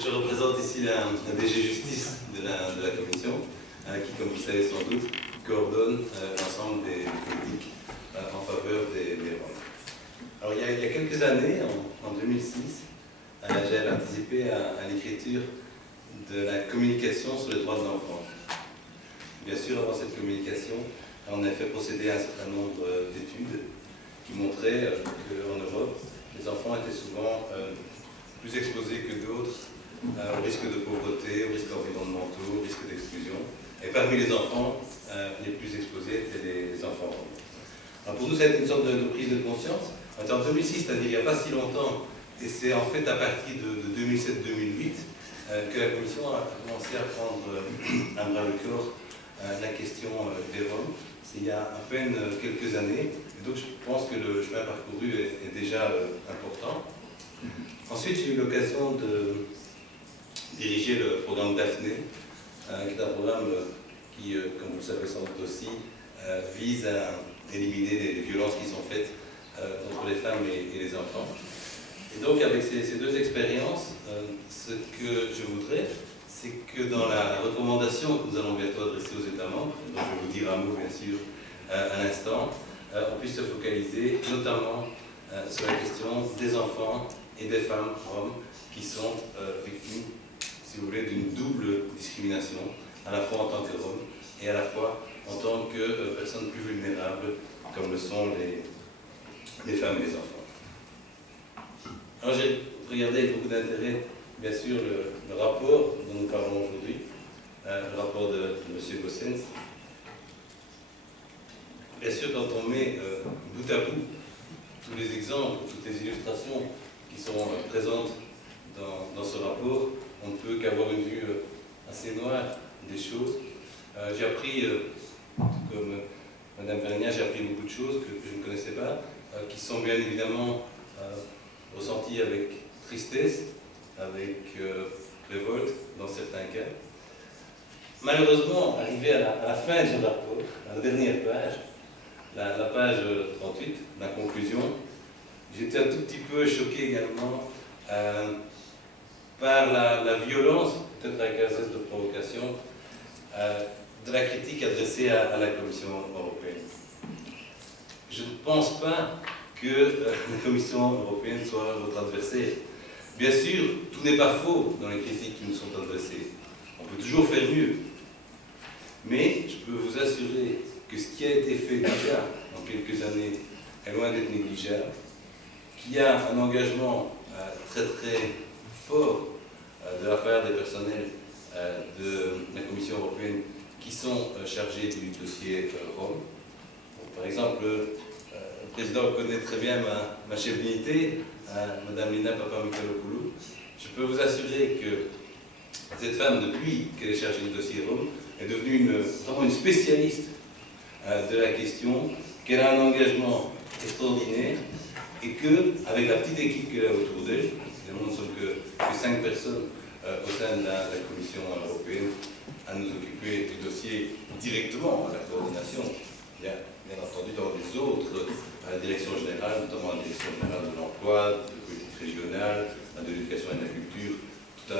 Je représente ici la DG Justice de la Commission, qui, comme vous le savez sans doute, coordonne l'ensemble des politiques en faveur des Roms. Alors, il y a quelques années, en 2006, j'avais participé à l'écriture de la communication sur les droits de l'enfant. Bien sûr, avant cette communication, on a fait procéder à un certain nombre d'études qui montraient qu'en Europe, les enfants étaient souvent plus exposés que d'autres au risque de pauvreté, aux risques environnementaux, au risque d'exclusion. Et parmi les enfants, les plus exposés étaient les enfants roms. Alors pour nous, ça a été une sorte de prise de conscience. En 2006, c'est-à-dire il n'y a pas si longtemps, et c'est en fait à partir de 2007-2008 que la Commission a commencé à prendre à bras le corps la question des Roms. C'est il y a à peine quelques années, et donc je pense que le chemin parcouru est déjà important. Ensuite, j'ai eu l'occasion de diriger le programme Daphné, qui est un programme qui, comme vous le savez sans doute aussi, vise à éliminer les violences qui sont faites contre les femmes et les enfants. Et donc, avec ces deux expériences, ce que je voudrais, c'est que dans la recommandation que nous allons bientôt adresser aux États membres, dont je vais vous dire un mot bien sûr à l'instant, on puisse se focaliser notamment sur la question des enfants et des femmes roms qui sont victimes, si vous voulez, d'une double discrimination, à la fois en tant que roms et à la fois en tant que personnes plus vulnérables, comme le sont les femmes et les enfants. Alors j'ai regardé avec beaucoup d'intérêt, bien sûr, le rapport dont nous parlons aujourd'hui, le rapport de M. Gossens. Bien sûr, quand on met bout à bout tous les exemples, toutes les illustrations qui sont présentes dans ce rapport, on ne peut qu'avoir une vue assez noire des choses. J'ai appris, comme Mme Vernia, j'ai appris beaucoup de choses que je ne connaissais pas, qui sont bien évidemment ressenties avec tristesse, avec révolte dans certains cas. Malheureusement, arrivé à la fin de ce rapport, à la dernière page, la page 38, la conclusion, j'étais un tout petit peu choqué également par la violence, peut-être avec un geste de provocation, de la critique adressée à la Commission européenne. Je ne pense pas que la Commission européenne soit votre adversaire. Bien sûr, tout n'est pas faux dans les critiques qui nous sont adressées. On peut toujours faire mieux. Mais je peux vous assurer que ce qui a été fait déjà dans quelques années est loin d'être négligeable, qu'il y a un engagement très très fort de la part des personnels de la Commission européenne qui sont chargés du dossier Rome. Par exemple, le président connaît très bien ma chef d'unité, Mme Lina Papamikalopoulou. Je peux vous assurer que cette femme, depuis qu'elle est chargée du dossier Rome, est devenue vraiment une spécialiste de la question, qu'elle a un engagement extraordinaire et qu'avec la petite équipe qu'elle a autour d'elle, évidemment nous ne sommes que 5 personnes au sein de la Commission européenne à nous occuper du dossier directement, à la coordination, bien entendu dans les autres directions générales, notamment la direction générale de l'emploi, de la politique régionale, de l'éducation et de la culture, tout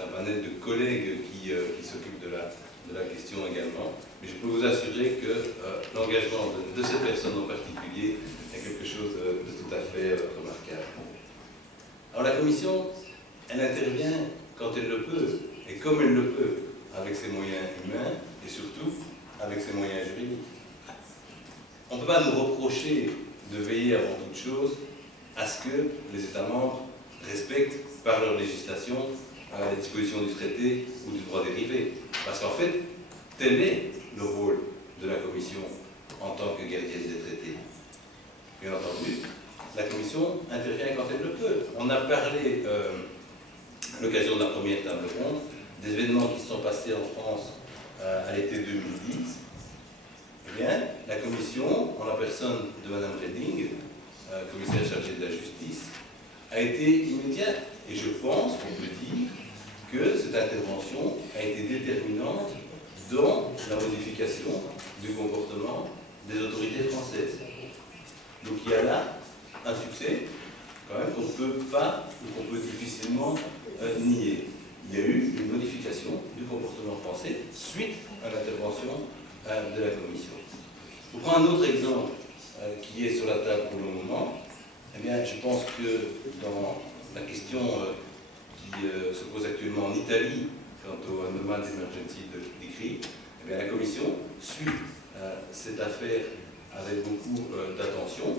un panel de collègues qui s'occupent de la question également. Mais je peux vous assurer que l'engagement de cette personne en particulier est quelque chose de tout à fait remarquable. Alors la Commission, elle intervient quand elle le peut, et comme elle le peut, avec ses moyens humains, et surtout avec ses moyens juridiques. On ne peut pas nous reprocher de veiller avant toute chose à ce que les États membres respectent par leur législation les dispositions du traité ou du droit dérivé. Parce qu'en fait, tel est le rôle de la Commission en tant que gardienne des traités. Bien entendu, la Commission intervient quand elle le peut. On a parlé, à l'occasion de la première table ronde, des événements qui se sont passés en France à l'été 2010. Eh bien, la Commission, en la personne de Mme Reding, commissaire chargée de la justice, a été immédiate. Et je pense qu'on peut dire que cette intervention a été déterminante dans la modification du comportement des autorités françaises. Donc il y a là un succès, quand même, qu'on ne peut pas, ou qu'on peut difficilement nier. Il y a eu une modification du comportement français suite à l'intervention de la Commission. Je prends un autre exemple qui est sur la table pour le moment. Eh bien, je pense que dans la question qui se pose actuellement en Italie quant au Anomal Emergency Decree, eh bien, la Commission suit cette affaire avec beaucoup d'attention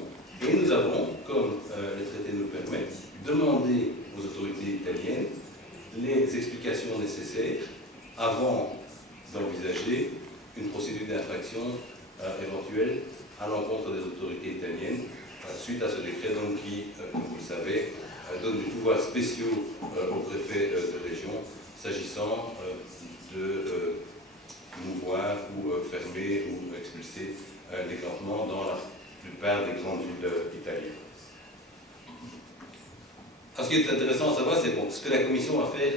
et nous avons, comme les traités nous le permettent, demandé aux autorités italiennes les explications nécessaires avant d'envisager une procédure d'infraction éventuelle à l'encontre des autorités italiennes suite à ce décret donc, qui, comme vous le savez, donne des pouvoirs spéciaux au préfet de région s'agissant de mouvoir ou fermer ou expulser les campements dans la plupart des grandes villes italiennes. Alors, ce qui est intéressant à savoir, c'est bon, ce que la Commission va faire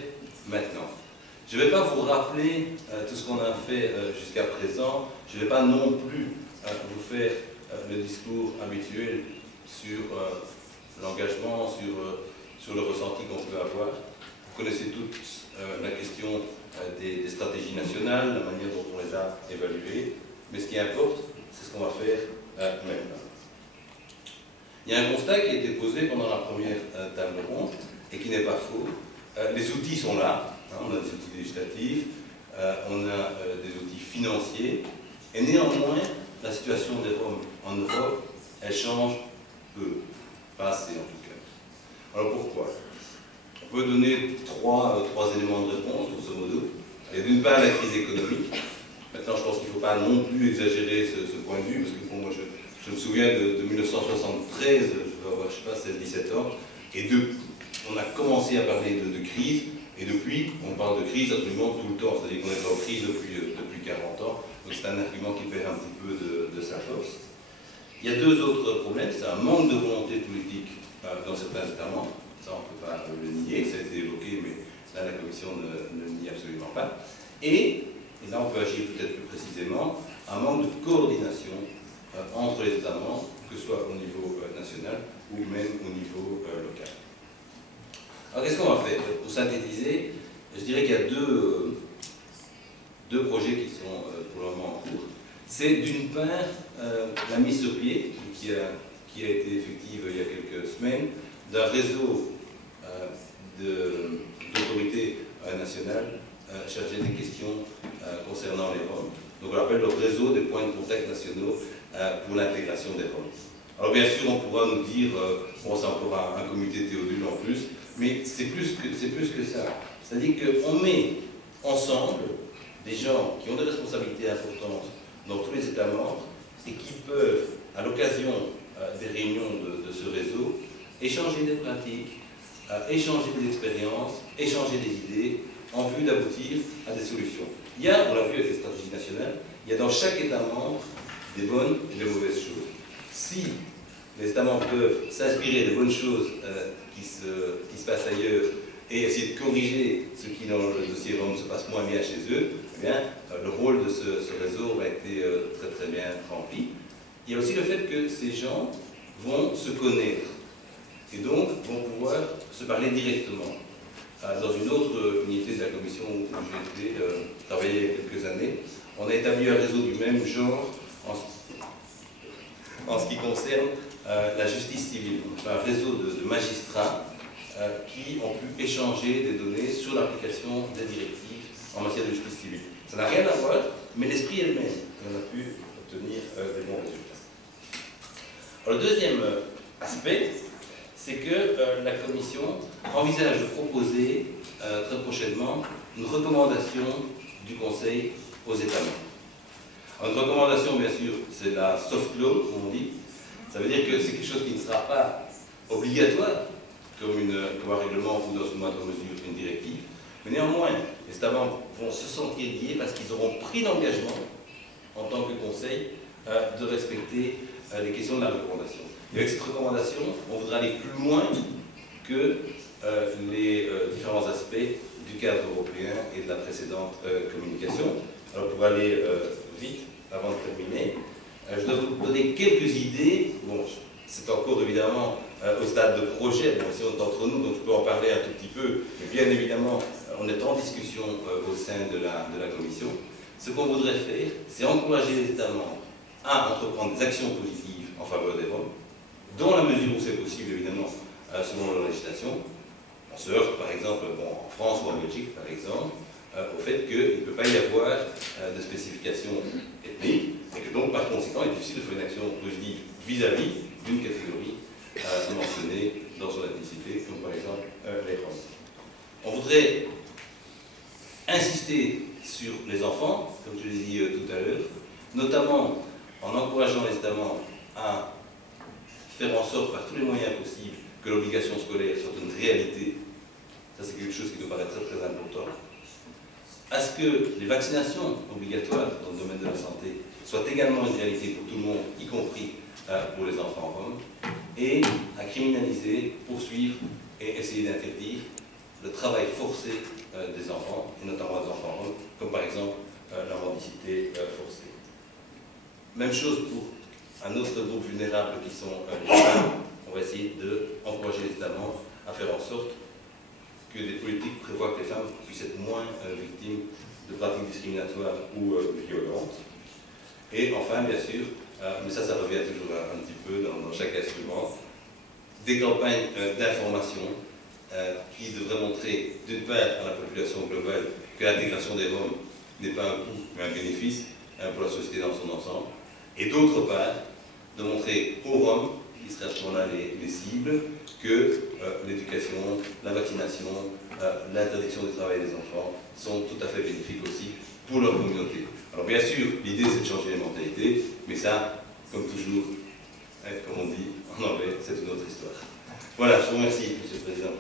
maintenant. Je ne vais pas vous rappeler tout ce qu'on a fait jusqu'à présent. Je ne vais pas non plus vous faire le discours habituel sur l'engagement, sur le ressenti qu'on peut avoir. Vous connaissez toutes la question des stratégies nationales, la manière dont on les a évaluées. Mais ce qui importe, c'est ce qu'on va faire maintenant. Il y a un constat qui a été posé pendant la première table ronde et qui n'est pas faux. Les outils sont là. On a des outils législatifs, on a des outils financiers, et néanmoins, la situation des Roms en Europe, elle change peu, pas assez en tout cas. Alors pourquoi? On peut donner trois éléments de réponse, grosso modo. Il y a d'une part la crise économique. Maintenant, je pense qu'il ne faut pas non plus exagérer ce point de vue, parce que bon, moi, je me souviens de 1973, je vais avoir, je sais pas, 16-17 ans, et on a commencé à parler de crise. Et depuis, on parle de crise absolument tout le temps, c'est-à-dire qu'on est en crise depuis 40 ans, donc c'est un argument qui perd un petit peu de sa force. Il y a deux autres problèmes, c'est un manque de volonté politique dans certains États membres, ça on ne peut pas le nier, ça a été évoqué, mais là la Commission ne le nie absolument pas. Et là on peut agir peut-être plus précisément, un manque de coordination entre les États membres, que ce soit au niveau national ou même au niveau local. Alors qu'est-ce qu'on va faire? Pour synthétiser, je dirais qu'il y a deux projets qui sont pour le moment en cours. C'est d'une part la mise sur pied, qui a été effective il y a quelques semaines, d'un réseau d'autorités nationales chargées des questions concernant les Roms. Donc on l'appelle le réseau des points de contact nationaux pour l'intégration des Roms. Alors bien sûr, on pourra nous dire, bon, c'est encore un comité Théodule en plus, mais c'est plus que ça. C'est-à-dire qu'on met ensemble des gens qui ont des responsabilités importantes dans tous les États membres et qui peuvent, à l'occasion des réunions de ce réseau, échanger des pratiques, échanger des expériences, échanger des idées en vue d'aboutir à des solutions. Il y a, on l'a vu avec les stratégies nationales, il y a dans chaque État membre des bonnes et des mauvaises choses. Si les États membres peuvent s'inspirer des bonnes choses qui se passent ailleurs et essayer de corriger ce qui dans le dossier Rome se passe moins bien chez eux, eh bien, le rôle de ce réseau a été très très bien rempli. Il y a aussi le fait que ces gens vont se connaître et donc vont pouvoir se parler directement. Dans une autre unité de la commission où j'ai été travailler il y a quelques années, on a établi un réseau du même genre en ce qui concerne la justice civile, un réseau de magistrats qui ont pu échanger des données sur l'application des directives en matière de justice civile. Ça n'a rien à voir, mais l'esprit est le même. Et on a pu obtenir des bons résultats. Alors, le deuxième aspect, c'est que la Commission envisage de proposer très prochainement une recommandation du Conseil aux États membres. Alors, une recommandation, bien sûr, c'est la soft law, comme on dit. Ça veut dire que c'est quelque chose qui ne sera pas obligatoire, comme un règlement ou dans une moindre mesure une directive, mais néanmoins, les États membres vont se sentir liés parce qu'ils auront pris l'engagement, en tant que Conseil, de respecter les questions de la recommandation. Et avec cette recommandation, on voudra aller plus loin que les différents aspects du cadre européen et de la précédente communication. Alors pour aller vite, avant de terminer, je dois vous donner quelques idées. Bon, c'est encore évidemment au stade de projet, bon, si on est entre nous, donc je peux en parler un tout petit peu, mais bien évidemment, on est en discussion au sein de la Commission. Ce qu'on voudrait faire, c'est encourager les États membres à entreprendre des actions positives en faveur des Roms, dans la mesure où c'est possible, évidemment, selon la législation. On se heurte, par exemple, en France ou en Belgique, par exemple, au fait qu'il ne peut pas y avoir de spécification ethnique, et que donc, par conséquent, il est difficile de faire une action positive vis-à-vis d'une catégorie mentionnée dans son ethnicité, comme par exemple les Roms. On voudrait insister sur les enfants, comme je l'ai dit tout à l'heure, notamment en encourageant les États membres à faire en sorte, par tous les moyens possibles, que l'obligation scolaire soit une réalité. Ça, c'est quelque chose qui nous paraît très très important. À ce que les vaccinations obligatoires dans le domaine de la santé soient également une réalité pour tout le monde, y compris pour les enfants roms, et à criminaliser, poursuivre et essayer d'interdire le travail forcé des enfants, et notamment des enfants roms, comme par exemple la mendicité forcée. Même chose pour un autre groupe vulnérable qui sont les femmes. On va essayer d'encourager les États membres à faire en sorte que des politiques prévoient que les femmes puissent être moins victimes de pratiques discriminatoires ou violentes. Et enfin, bien sûr, mais ça revient toujours un petit peu dans chaque instrument, des campagnes d'information qui devraient montrer, d'une part, à la population globale que l'intégration des Roms n'est pas un coût, mais un bénéfice pour la société dans son ensemble, et d'autre part, de montrer aux Roms, qui seraient à ce moment-là les cibles, que l'éducation, la vaccination, l'interdiction du travail des enfants sont tout à fait bénéfiques aussi pour leur communauté. Alors bien sûr, l'idée c'est de changer les mentalités, mais ça, comme toujours, comme on dit en anglais, c'est une autre histoire. Voilà, je vous remercie, Monsieur le Président.